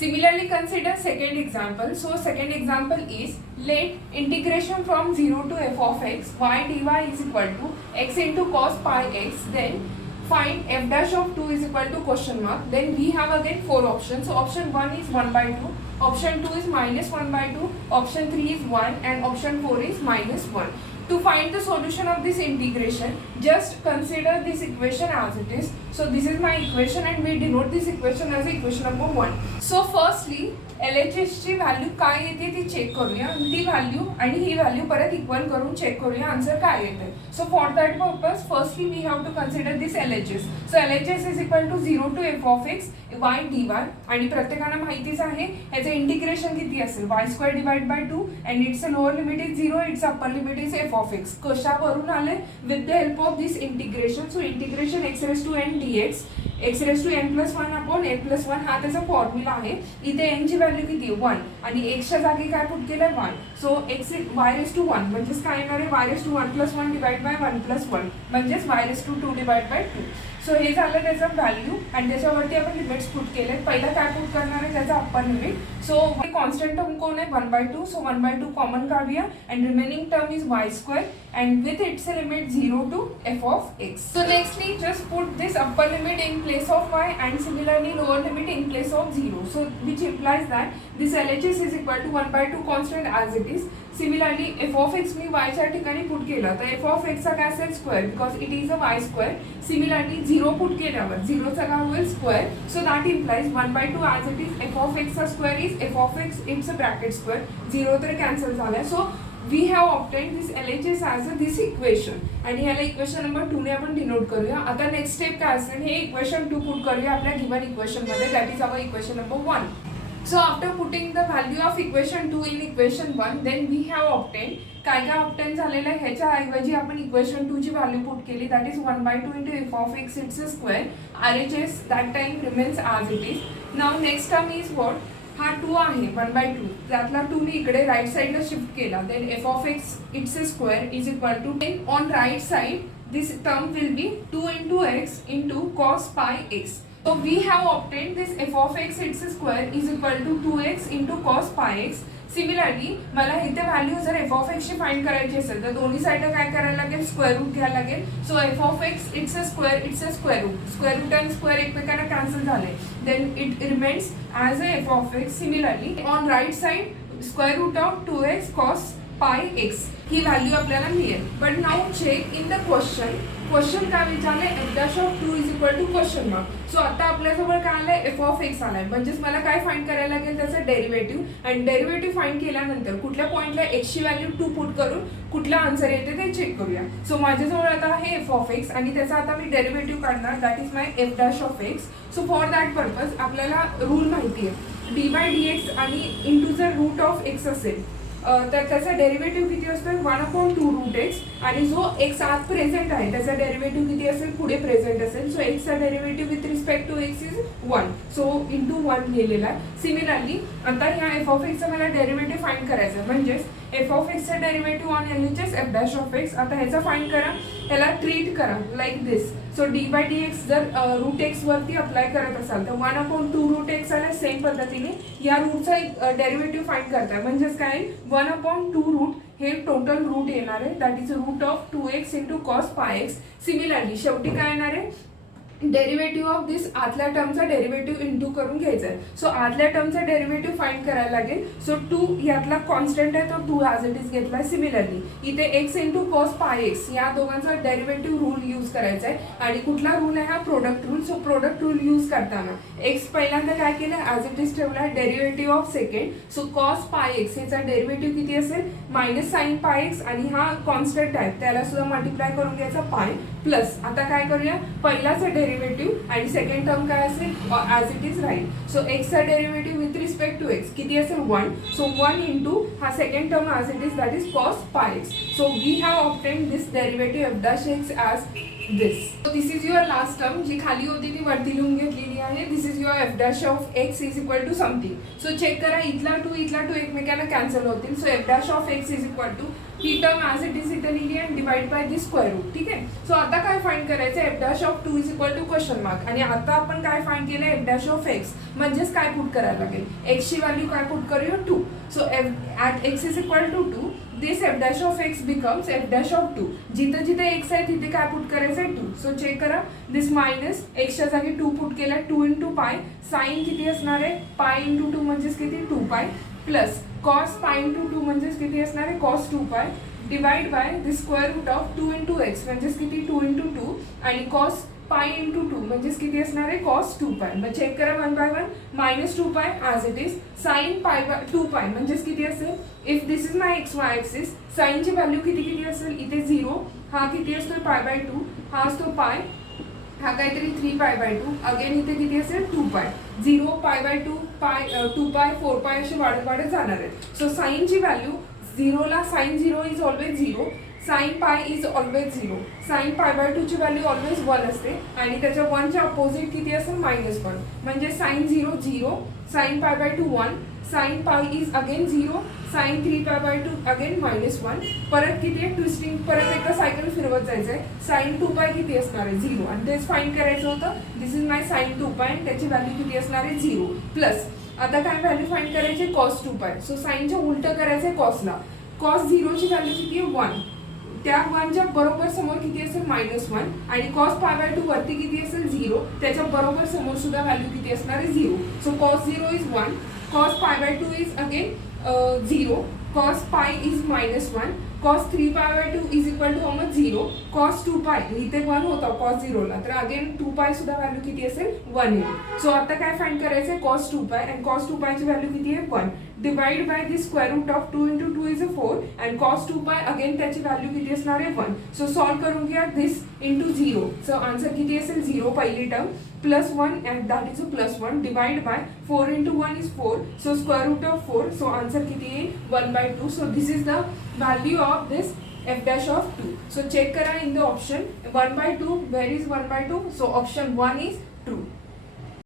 Similarly, consider second example. So second example is, let integration from 0 to f of x y dy is equal to x into cos pi x. Then find f dash of 2 is equal to question mark. Then we have again 4 options. So option 1 is 1 by 2, option 2 is minus 1 by 2, option 3 is 1, and option 4 is minus 1. To find the solution of this integration, just consider this equation as it is. So this is my equation and we denote this equation as equation number 1. So firstly LHS ची value काय येते ती check करूया. ती value आणि ही value परत equal करून चेक करूया आन्सर काय येते. So for that purpose firstly we have to consider this LHS. So LHS is equal to 0 to f of x y dy आणि प्रत्येकाला माहितीच आहे याचे इंटिग्रेशन किती असेल y² divide by 2 and it's lower limit is 0, it's upper limit is f of x. कशावरून आले with the help of this integration. So integration x raised to n dx x raised to n plus 1 upon n plus 1 हा त्याचा formula आहे. इथे n ची value किती 1 आणि x च्या जागी काय पुट केलंय 1. So x y raised to 1 म्हणजेच काय येणार आहे y raised to 1 plus 1 divide bye 1 plus 1 म्हणजेच y raised to 2 divide by 2. So हे झालं त्याचं व्हॅल्यू आणि त्याच्यावरती आपण लिमिट्स पुट केले. पहिला काय पुट करणार आहे त्याचा upper limit. So constant term कोण आहे 1/2. सो 1/2 कॉमन काढूया and remaining term is y² and with its limit 0 to f of x. So nextly just put this upper limit in place of y and similarly lower limit in place of 0. So which implies that this LHS is equal to 1/2 constant as it is. Similarly f of x me y च्या ठिकाणी put केला तर f of x चा काय असेल square because it is a y². Similarly 0 put केल्यावर 0 चा काय होईल square. So that implies 1/2 as it is f of x चा square is f of x it's a bracket square. 0 तर कॅन्सल झालाय. So we have obtained this LHS as a this equation आणि ह्याला equation number 2 ने आपण denote करूया. आता next step काय असेल हे इक्वेशन 2 पुट करूया आपल्या गिवन इक्वेशन मध्ये. That is our equation number 1. So after putting the value of equation 2 in equation 1 then we have obtained काय काय ऑब्टेन झालेलं आहे ह्याच्या ऐवजी आपण इक्वेशन 2 ची व्हॅल्यू पुट केली. That is 1/2 into f of x it's a square. RHS that time remains as it is. Now next term is what? हा 2 आहे 1/2 त्यातला 2 मी इकडे राईट साइडला शिफ्ट केला. Then f of x it's a square is equal to on right side this term will be 2 into x into cos pi x. So we have obtained this f of x its square is equal to 2x into cos pi x. Similarly मला इथे value जर f of x ची find करायची असेल तर दोन्ही साइडला काय करायला लागेल स्क्वेअर रूट घ्यायला लागेल. So f of x it's a square root आणि स्क्वेअर एकमेकांना कॅन्सल झाले. Then it remains as a f of x. Similarly on right side square root of 2x cos pi x ही value आपल्याला मिळेल. But now check in the question काय विचारले f dash of 2 is equal to question mark. So आता आपल्याजवळ काय आलंय f of x आलाय म्हणजेच मला काय फाइंड करायला लागेल त्याचं डेरिव्हेटिव्ह आणि डेरिव्हेटिव्ह फाइंड केल्यानंतर कुठल्या पॉइंटला x ची व्हॅल्यू 2 पुट करून कुठला आन्सर येते ते चेक करूया. सो माझ्याजवळ आता आहे f of x आणि त्याचा आता मी डेरिव्हेटिव्ह काढणार. That is my f dash of x. So for that purpose आपल्याला रूल माहिती आहे dy/dx आणि इंटू जर रूट ऑफ x असेल तर त्याचा डेरिव्हेटिव्ह किती असतो 1/2 रूट x आणि जो x आत प्रेझेंट आहे त्याचा डेरिव्हेटिव्ह किती असेल पुढे प्रेझेंट असेल. सो x चा derivative with respect to x is 1. So into 1 लिहिलेला आहे. सिमिलरली आता ह्या f of x चा मला डेरिव्हेटिव्ह फाइंड करायचं म्हणजेच f of x चा derivative on LHS f dash of x. आता ह्याचा फाइंड करा ह्याला ट्रीट करा लाईक दिस. सो dy/dx जर रूट x वरती अप्लाय करत असाल तर 1/2 रूट x आला. सेम पद्धतीने या रूटचा डेरिव्हेटिव्ह फाइंड करताय म्हणजेच काय 1/2 रूट हे टोटल रूट येणार आहे. That is root of 2x into cos pi x. Similarly शेवटी काय येणार आहे डेरिव्हेटिव्ह ऑफ दिस आतल्या टर्मचा डेरिव्हेटिव्ह इंटू करून घ्यायचा आहे. सो आतल्या टर्मचा डेरिव्हेटिव्ह फाइंड करायला लागेल. सो 2 यातला कॉन्स्टंट आहे तो 2 ॲज इट इज घेतला. सिमिलरली इथे x into cos pi x या दोघांचा डेरिव्हेटिव्ह रूल यूज करायचा आहे आणि कुठला रूल आहे हा product rule. So product rule use करताना x पहिल्यांदा काय केलं ॲज इट इज ठेवला derivative of second. So cos pi x याचा डेरिव्हेटिव्ह किती असेल मायनस साइन पाय एक्स आणि हा कॉन्स्टंट आहे त्याला सुद्धा मल्टिप्लाय करून घ्यायचा पाय प्लस. आता काय करूया पहिलाचा डेरिव्हेटिव्ह आणि सेकंड टर्म काय असेल as it is right. So x चा derivative with respect to x किती असेल 1. सो 1 इंटू हा second term as it is that is cos pi x. So we have obtain this derivative f dash x as this. So this is your last term जी खाली होती ती वरती लिहून घेतलेली आहे. This is your f dash of x is equal to something. So check करा इथला 2 एकमेकांना कॅन्सल होतील. So f dash of x is equal to ही टर्म ॲज इट इज इथे लिहिली आणि divide by this square root. ठीक आहे. सो आता काय फाइंड करायचं f dash of 2 is equal to question mark आणि आता आपण काय फाइंड केलं एफ डॅश ऑफ एक्स म्हणजेच काय पुट करायला लागेल एक्स ची व्हॅल्यू काय पुट करूया 2 so at x is equal to 2 this f dash of x becomes f dash of 2 जिथे जिथे एक्स आहे तिथे काय पुट करायचं आहे 2 सो चेक करा दिस मायनस एक्सच्या जागी 2 पुट केला 2 इंटू पाय साइन किती असणार आहे पाय इंटू 2 म्हणजेच किती 2 पाय प्लस कॉस पाय इंटू 2 म्हणजेच किती असणार आहे cos 2 pi divide by the square root of 2 into x म्हणजेच किती 2 इंटू 2 आणि कॉस पाय इंटू 2 म्हणजेच किती असणार आहे कॉस 2 पाय मग चेक करा 1 bye 1 minus 2 pi as it is sine pi by 2 pi म्हणजेच किती असेल if this is my x y axis साइनची व्हॅल्यू किती किती असेल इथे 0 हा किती असतो पाय बाय 2 हा असतो पाय हा काहीतरी 3 पाय बाय 2 अगेन इथे किती असेल 2 पाय 0 पाय बाय 2 पाय 2 पाय 4 पाय असे वाढत वाढत जाणार आहेत सो साइनची व्हॅल्यू 0 ला sine 0 is always 0 sine pi is always 0 sine pi by 2 ची व्हॅल्यू ऑलवेज 1 असते आणि त्याच्या 1 च्या अपोजिट किती असेल -1 म्हणजे sine 0 0 sine pi by 2 1 sine pi is again 0 sine 3 pi by 2 again -1 परत किती आहे ट्विस्टिंग परत एकदा सायकल फिरवत जायचं आहे साइन 2 पाय किती असणार आहे 0 आणि तेच फाइंड करायचं होतं दिस इज माय साइन 2 पाय आणि त्याची व्हॅल्यू किती असणार आहे 0 प्लस आता काय व्हॅल्यू फाइंड करायची कॉस 2 पाय सो साइनच्या उलटं करायचं आहे कॉसला कॉस 0 ची व्हॅल्यू किती आहे 1 त्या 1 च्या बरोबर समोर किती असेल -1 आणि cos पाय बाय 2 वरती किती असेल 0 त्याच्या बरोबर समोर सुद्धा व्हॅल्यू किती असणार आहे 0 सो cos 0 इज 1 cos पाय बाय 2 इज अगेन 0 cos पाय is -1 cos 3 pi by 2 is equal to मग 0 cos 2 पाय इथे 1 होता cos 0 ला तर अगेन 2 पाय सुद्धा व्हॅल्यू किती असेल 1 येईल सो आता काय फाइंड करायचं आहे cos 2 पाय आणि cos 2 पायची व्हॅल्यू किती आहे 1 divide by the square root of 2 into 2 is 4 and cos 2 पाय अगेन त्याची व्हॅल्यू किती असणार आहे 1 सो सॉल्व करून घ्या दिस इंटू 0 सो आन्सर किती असेल 0 पहिली term plus 1 and that is a plus 1 divide by 4 into 1 is 4 so square root of 4 so answer किती आहे 1 by 2 so this is the value of this f dash of 2 so check करा in the option 1 by 2 where is 1 by 2 so option 1 is